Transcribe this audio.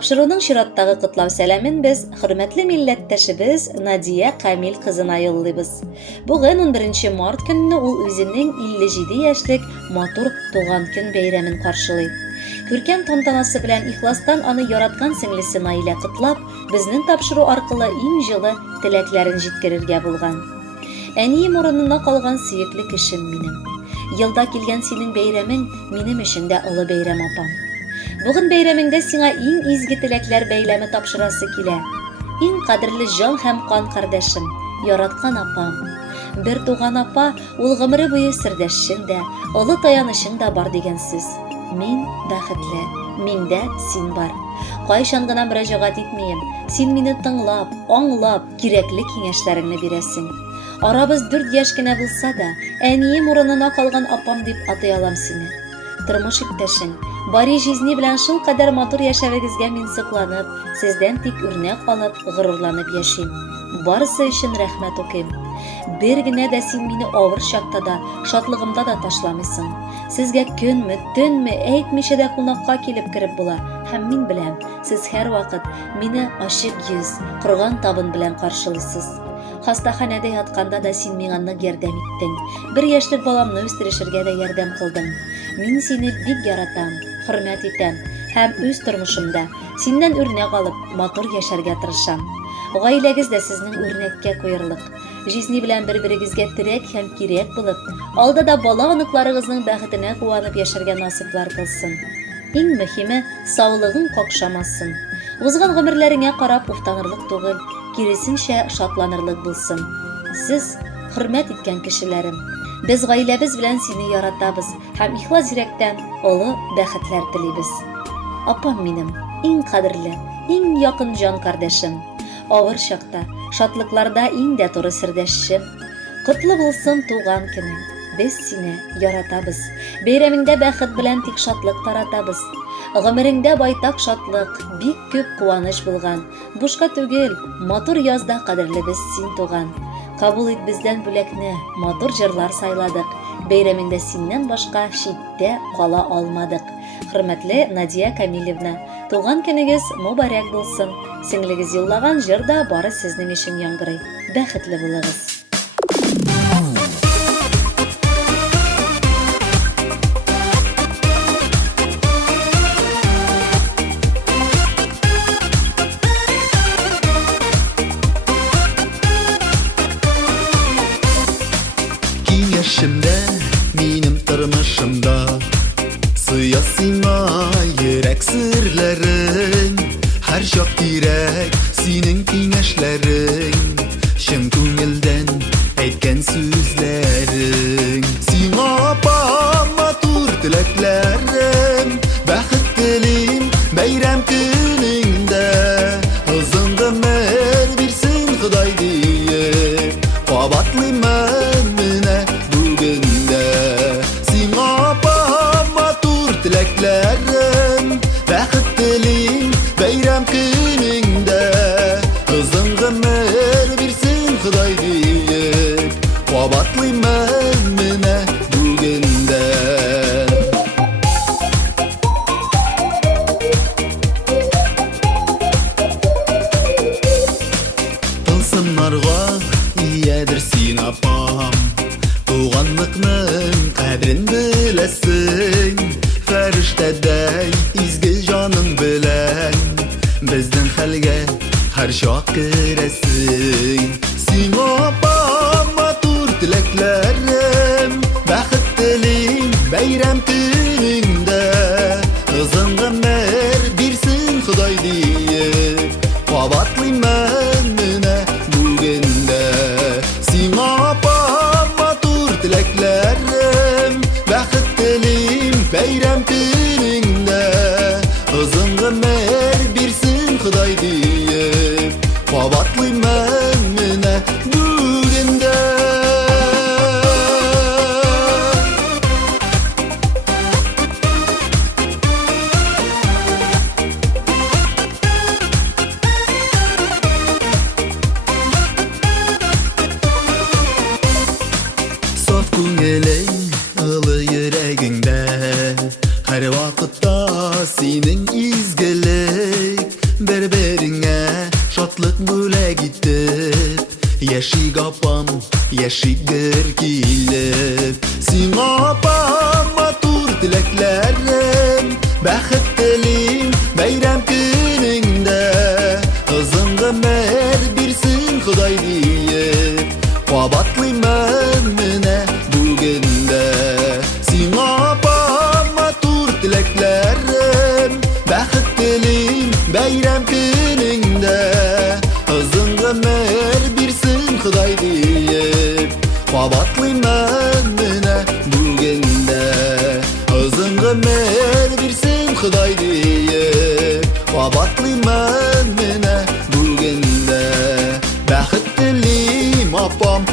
Тапшыруның чираттагы котлау сәламен без хөрмәтле милләттәшебез Надия Камил кызына юллыйбыз. Бүген 11 март көнне ул үзенең 57 яшьлек матур туган көн бәйрәмен каршылый. Күркәм тантанасы белән ихластан аны яраткан сеңлесе Наилә котлап, безнең тапшыру аркылы иң җылы теләкләрен җиткерергә булган. Әнием урынына калган сөекле кешем минем. Елда килгән синең бәйрәмең минем өчен дә олы бәйрәм апам. Бүген бәйрәмеңдә сиңа иң изге теләкләр бәйләме тапшырасы килә. Иң кадерле җан һәм кан кардәшем, яраткан апам. Бер туган апа, ул гомере буе сердәшең дә, олы таянышың да бар дигән сүз. Мин бәхетле, миндә син бар. Кайчан гына мөрәҗәгать итмим, син мине тыңлап, аңлап, кирәкле киңәшләреңне бирәсең. Арабыз 4 яшь кенә булса да, әнием урынына калган апам дип атай алам сине. Тормыш иптәшең, бари жизни белән шул кадәр матур яшәвегезгә мин сокланып, сездән тик үрнәк алып, горурланып яшим. Барысы өчен рәхмәт укыйм. Бер генә дә син мине авыр чакта да, шатлыгымда да ташламыйсың. Сезгә көнме, төнме, әйтмичә дә кунакка килеп кереп була. Һәм мин беләм, сез һәр вакыт мине ачык йөз, курган табын белән каршылыйсыз. Хастаханәдә ятканда да син миңа нык ярдәм иттең. 1 яшьлек баламны үстерешергә дә ярдәм кылдың. Мин сине бик яратам, хөрмәт итәм һәм үз тормышымда синнән үрнәк алып, матур яшәргә тырышам. Гаиләгез дә сезнең үрнәккә куярлык. Жизни белән бер-берегезгә терәк һәм кирәк булып, алдыда бала-оныкларыгызның бәхетенә куанып яшәргә насыйплар кылсын. Иң мөһиме, саулыгың какшамасын. Узган гомерләреңә карап уфтанырлык түгел, киресенчә шатланырлык булсын. Сез хөрмәт иткән кешеләрем. Без гаиләбез белән сине яратабыз һәм ихлас йөрәктән олы бәхетләр телибез. Апам минем, иң кадерле, иң якын җан кардәшем. Авыр чакта, шатлыкларда иң дә туры сердәшем. Котлы булсын туган көнең. Без сине яратабыз. Бәйрәмеңдә бәхет белән тик шатлык таратабыз. Гомереңдә байтак шатлык, бик күп куаныч булган. Бушка түгел, матур язда кадерлебез син туган. Кабул ит бездән бүләкне, матур җырлар сайладык. Бәйрәмеңдә синнән башка читтә кала алмадык. Хөрмәтле Надия Камилевна, туган көнегез мөбарәк булсын. Сеңлегез юллаган җыр да бары сезнең өчен яңгырый. Бәхетле булыгыз. Киңәшемдә, минем тормышымда сыя сиңа йөрәк серләрең. Һәр чак кирәк синең киңәшләрең, чын күңелдән әйткән сүзләрең. Сиңа апам матур теләкләрем, бәхет телим бәйрәм көнеңдә. Озын гомер бирсен Ходай диеп, кабатлыймын менә бүген дә. Сиңа апам матур теләкләрем, бәхет телим бәйрәм көнеңдә. Озын гомер бирсен Ходай диеп, кабатлыймын менә бүген дә. Тылсымнарга иядер син апам, туганлыкның кадерен беләсең. Фәрештәдәй изге җаның белән безнең хәлгә һәр чак керәсең. Сиңа апам матур теләкләрем, бәхет телим бәйрәм көнеңдә. Озын гомер бирсен Ходай диеп, кабатлыймын менә бүген дә. Сиңа апам матур теләкләрем, бәхет телим бәйрәм көнеңдә. Озын гомер бирсен Ходай диеп, кабатлыймын менә бүген дә. bir kилеп. Сиңа апам матур теләкләрем, бәхет телим бәйрәм көнеңдә. Озын гомер бирсен Ходай диеп, кабатлыймын менә бүгендә. Сиңа апам матур теләкләрем, бәхет телим бәйрәм көнеңдә. Озын гомер бирсен Ходай диеп, кабатлыймын менә бүгендә. Озын гомер бирсен Ходай диеп, кабатлыймын менә бүгендә. Бәхет телим апам